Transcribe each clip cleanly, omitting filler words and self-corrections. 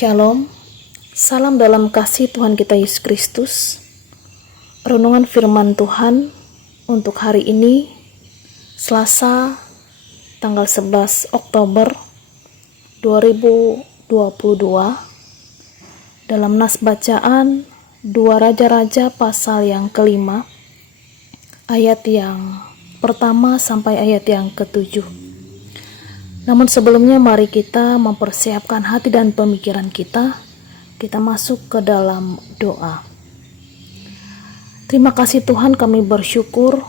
Shalom, salam dalam kasih Tuhan kita Yesus Kristus. Renungan firman Tuhan untuk hari ini, Selasa, tanggal 11 Oktober 2022. Dalam nas bacaan 2 Raja-Raja pasal yang kelima, ayat yang pertama sampai ayat yang ketujuh. Namun sebelumnya mari kita mempersiapkan hati dan pemikiran kita masuk ke dalam doa. Terima kasih Tuhan, kami bersyukur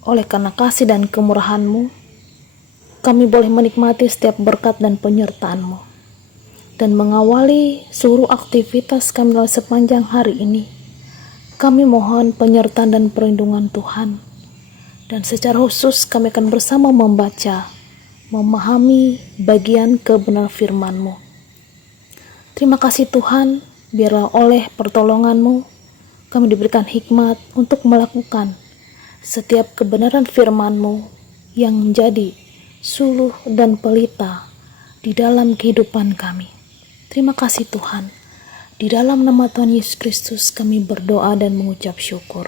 oleh karena kasih dan kemurahan-Mu. Kami boleh menikmati setiap berkat dan penyertaan-Mu dan mengawali seluruh aktivitas kami dalam sepanjang hari ini. Kami mohon penyertaan dan perlindungan Tuhan, dan secara khusus kami akan bersama memahami bagian kebenaran firman-Mu. Terima kasih Tuhan, biarlah oleh pertolongan-Mu kami diberikan hikmat untuk melakukan setiap kebenaran firman-Mu yang menjadi suluh dan pelita di dalam kehidupan kami. Terima kasih Tuhan. Di dalam nama Tuhan Yesus Kristus kami berdoa dan mengucap syukur.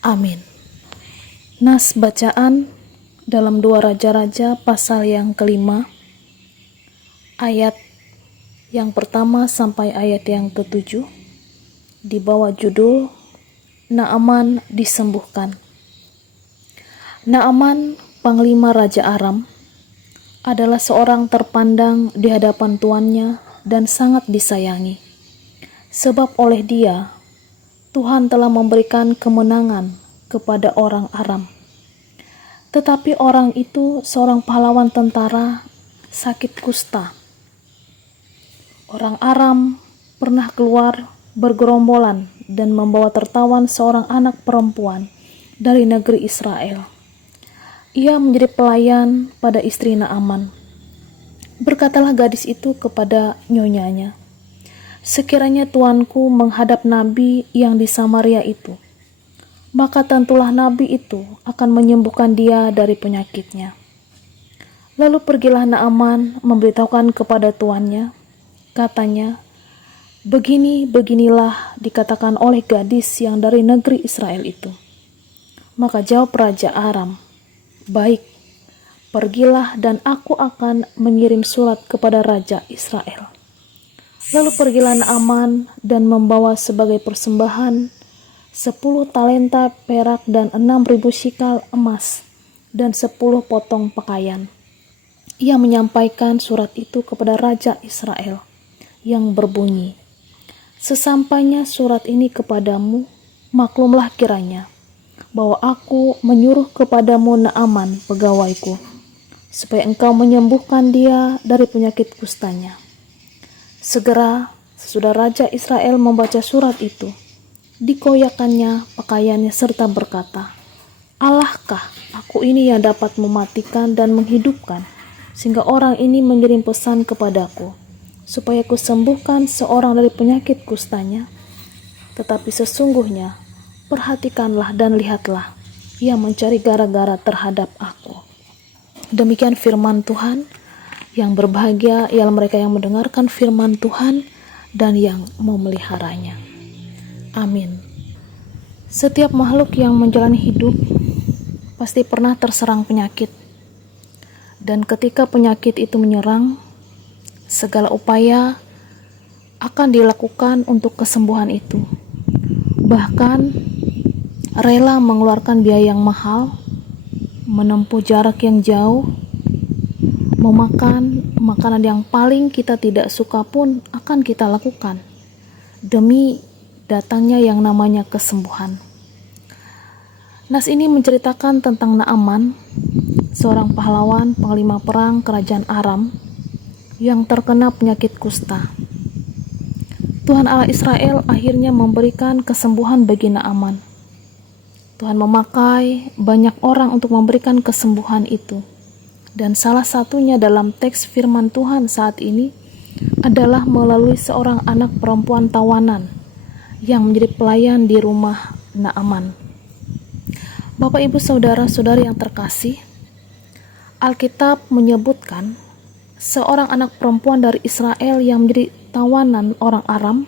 Amin. Nas bacaan dalam 2 Raja-Raja pasal yang kelima, ayat yang pertama sampai ayat yang ketujuh, di bawah judul Naaman disembuhkan. Naaman, panglima Raja Aram, adalah seorang terpandang di hadapan tuannya dan sangat disayangi, sebab oleh dia Tuhan telah memberikan kemenangan kepada orang Aram. Tetapi orang itu seorang pahlawan tentara sakit kusta. Orang Aram pernah keluar bergerombolan dan membawa tertawan seorang anak perempuan dari negeri Israel. Ia menjadi pelayan pada istri Naaman. Berkatalah gadis itu kepada nyonyanya, "Sekiranya tuanku menghadap nabi yang di Samaria itu, maka tentulah nabi itu akan menyembuhkan dia dari penyakitnya." Lalu pergilah Naaman memberitahukan kepada tuannya. Katanya, "Beginilah dikatakan oleh gadis yang dari negeri Israel itu." Maka jawab Raja Aram, "Baik, pergilah dan aku akan mengirim surat kepada Raja Israel." Lalu pergilah Naaman dan membawa sebagai persembahan 10 talenta perak dan 6.000 shikal emas dan 10 potong pakaian. Ia menyampaikan surat itu kepada Raja Israel yang berbunyi, "Sesampainya surat ini kepadamu, maklumlah kiranya bahwa aku menyuruh kepadamu Naaman pegawaiku, supaya engkau menyembuhkan dia dari penyakit kustanya." Segera sesudah Raja Israel membaca surat itu, dikoyakannya pakaiannya serta berkata, "Allahkah aku ini yang dapat mematikan dan menghidupkan, sehingga orang ini mengirim pesan kepadaku, supaya ku sembuhkan seorang dari penyakit kustanya? Tetapi sesungguhnya, perhatikanlah dan lihatlah, ia mencari gara-gara terhadap aku." Demikian firman Tuhan. Yang berbahagia ialah mereka yang mendengarkan firman Tuhan dan yang memeliharanya. Amin. Setiap makhluk yang menjalani hidup pasti pernah terserang penyakit. Dan ketika penyakit itu menyerang, segala upaya akan dilakukan untuk kesembuhan itu. Bahkan rela mengeluarkan biaya yang mahal, menempuh jarak yang jauh, memakan makanan yang paling kita tidak suka pun akan kita lakukan demi datangnya yang namanya kesembuhan. Nas ini menceritakan tentang Naaman, seorang pahlawan panglima perang kerajaan Aram yang terkena penyakit kusta. Tuhan Allah Israel akhirnya memberikan kesembuhan bagi Naaman. Tuhan memakai banyak orang untuk memberikan kesembuhan itu. Dan salah satunya dalam teks firman Tuhan saat ini adalah melalui seorang anak perempuan tawanan yang menjadi pelayan di rumah Naaman. Bapak, Ibu, Saudara-saudari yang terkasih, Alkitab menyebutkan seorang anak perempuan dari Israel yang menjadi tawanan orang Aram,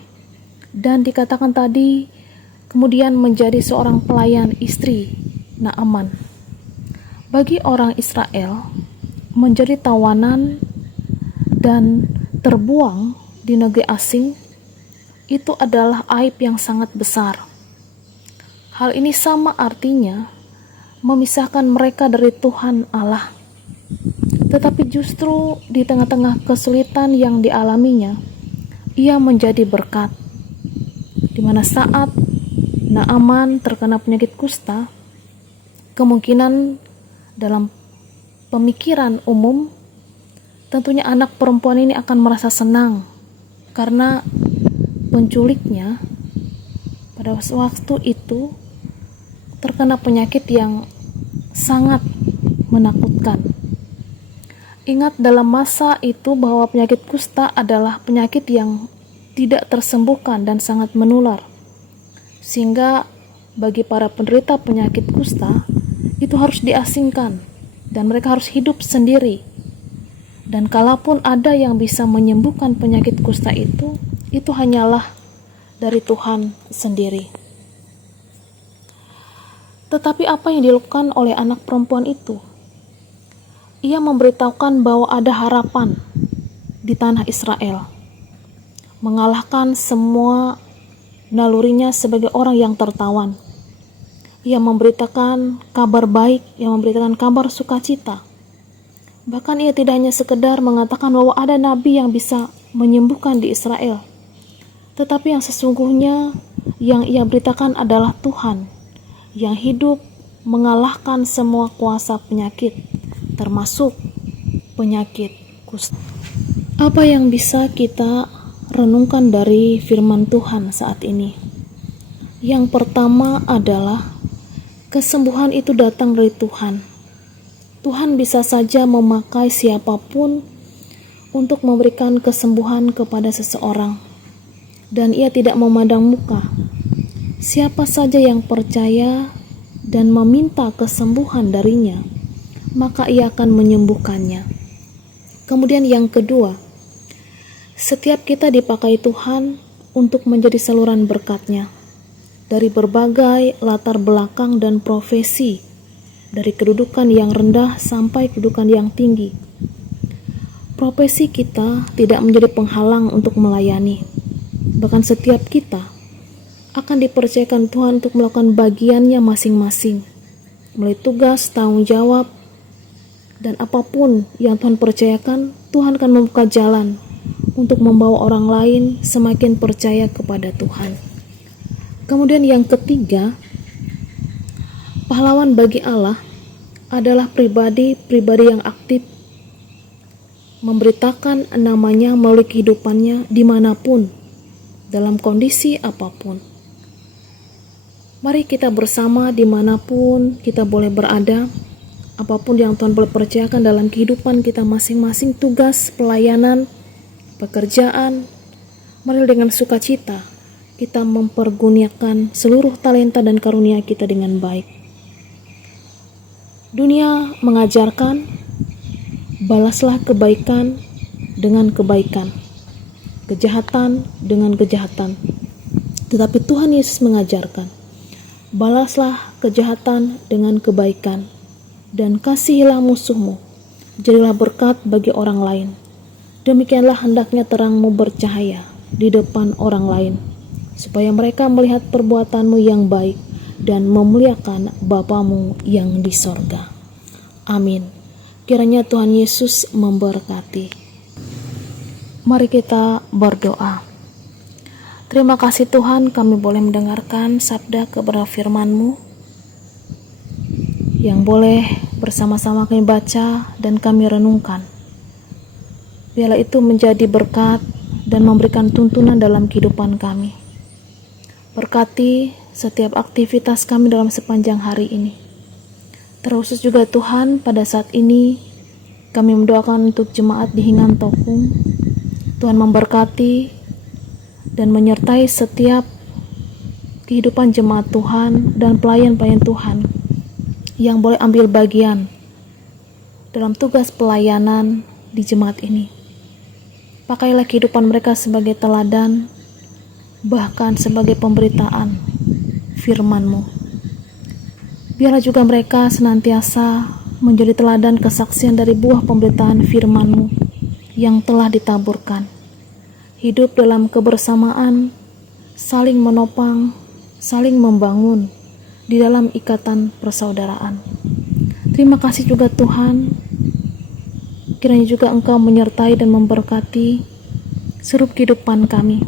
dan dikatakan tadi kemudian menjadi seorang pelayan istri Naaman. Bagi orang Israel, menjadi tawanan dan terbuang di negeri asing itu adalah aib yang sangat besar. Hal ini sama artinya memisahkan mereka dari Tuhan Allah. Tetapi justru di tengah-tengah kesulitan yang dialaminya, ia menjadi berkat. Di mana saat Naaman terkena penyakit kusta, kemungkinan dalam pemikiran umum, tentunya anak perempuan ini akan merasa senang karena penculiknya pada waktu itu terkena penyakit yang sangat menakutkan. Ingat dalam masa itu bahwa penyakit kusta adalah penyakit yang tidak tersembuhkan dan sangat menular. Sehingga bagi para penderita penyakit kusta itu harus diasingkan dan mereka harus hidup sendiri. Dan kalaupun ada yang bisa menyembuhkan penyakit kusta itu hanyalah dari Tuhan sendiri. Tetapi apa yang dilakukan oleh anak perempuan itu? Ia memberitahukan bahwa ada harapan di tanah Israel, mengalahkan semua nalurinya sebagai orang yang tertawan. Ia memberitakan kabar baik, ia memberitakan kabar sukacita. Bahkan ia tidak hanya sekedar mengatakan bahwa ada nabi yang bisa menyembuhkan di Israel, tetapi yang sesungguhnya yang ia beritakan adalah Tuhan yang hidup mengalahkan semua kuasa penyakit, termasuk penyakit kusta. Apa yang bisa kita renungkan dari firman Tuhan saat ini? Yang pertama adalah kesembuhan itu datang dari Tuhan. Tuhan bisa saja memakai siapapun untuk memberikan kesembuhan kepada seseorang, dan ia tidak memandang muka. Siapa saja yang percaya dan meminta kesembuhan darinya, maka ia akan menyembuhkannya. Kemudian yang kedua, setiap kita dipakai Tuhan untuk menjadi saluran berkat-Nya dari berbagai latar belakang dan profesi, dari kedudukan yang rendah sampai kedudukan yang tinggi. Profesi kita tidak menjadi penghalang untuk melayani. Bahkan setiap kita akan dipercayakan Tuhan untuk melakukan bagiannya masing-masing, melalui tugas, tanggung jawab, dan apapun yang Tuhan percayakan, Tuhan akan membuka jalan untuk membawa orang lain semakin percaya kepada Tuhan. Kemudian yang ketiga, pahlawan bagi Allah adalah pribadi-pribadi yang aktif memberitakan namanya melalui kehidupannya dimanapun, dalam kondisi apapun. Mari kita bersama dimanapun kita boleh berada, apapun yang Tuhan boleh percayakan dalam kehidupan kita masing-masing, tugas, pelayanan, pekerjaan, mari dengan sukacita kita mempergunakan seluruh talenta dan karunia kita dengan baik. Dunia mengajarkan, balaslah kebaikan dengan kebaikan, kejahatan dengan kejahatan. Tetapi Tuhan Yesus mengajarkan, balaslah kejahatan dengan kebaikan, dan kasihilah musuhmu, jadilah berkat bagi orang lain. Demikianlah hendaknya terangmu bercahaya di depan orang lain, supaya mereka melihat perbuatanmu yang baik dan memuliakan Bapamu yang di sorga. Amin. Kiranya Tuhan Yesus memberkati. Mari kita berdoa. Terima kasih Tuhan, kami boleh mendengarkan sabda kebenaran firman-Mu yang boleh bersama-sama kami baca dan kami renungkan. Biarlah itu menjadi berkat dan memberikan tuntunan dalam kehidupan kami. Berkati setiap aktivitas kami dalam sepanjang hari ini. Terkhusus juga Tuhan, pada saat ini kami mendoakan untuk jemaat di Hingan Tokung. Tuhan memberkati dan menyertai setiap kehidupan jemaat Tuhan dan pelayan-pelayan Tuhan yang boleh ambil bagian dalam tugas pelayanan di jemaat ini. Pakailah kehidupan mereka sebagai teladan, bahkan sebagai pemberitaan firman-Mu. Biarlah juga mereka senantiasa menjadi teladan kesaksian dari buah pemberitaan firman-Mu yang telah ditaburkan. Hidup dalam kebersamaan, saling menopang, saling membangun di dalam ikatan persaudaraan. Terima kasih juga Tuhan, kiranya juga Engkau menyertai dan memberkati seluruh kehidupan kami.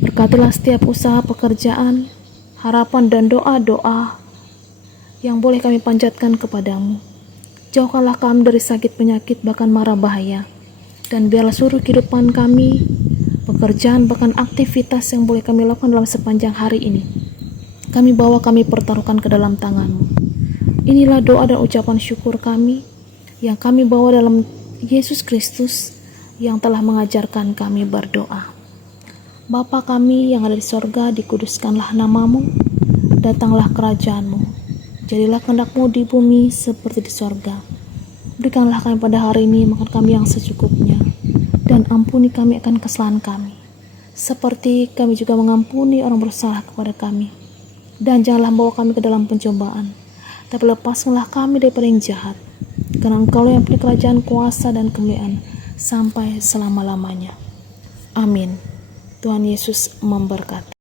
Berkatilah setiap usaha pekerjaan, harapan dan doa-doa yang boleh kami panjatkan kepadamu. Jauhkanlah kami dari sakit penyakit bahkan mara bahaya. Dan biarlah seluruh kehidupan kami, pekerjaan bahkan aktivitas yang boleh kami lakukan dalam sepanjang hari ini, kami pertaruhkan ke dalam tangan-Mu. Inilah doa dan ucapan syukur kami yang kami bawa dalam Yesus Kristus yang telah mengajarkan kami berdoa. Bapa kami yang ada di sorga, dikuduskanlah nama-Mu, datanglah kerajaan-Mu, jadilah kehendak-Mu di bumi seperti di sorga. Berikanlah kami pada hari ini makan kami yang secukupnya, dan ampuni kami akan kesalahan kami, seperti kami juga mengampuni orang bersalah kepada kami. Dan janganlah bawa kami ke dalam pencobaan, tapi lepaskanlah kami daripada yang jahat, karena Engkau yang punya kerajaan, kuasa, dan kemuliaan sampai selama-lamanya. Amin. Tuhan Yesus memberkati.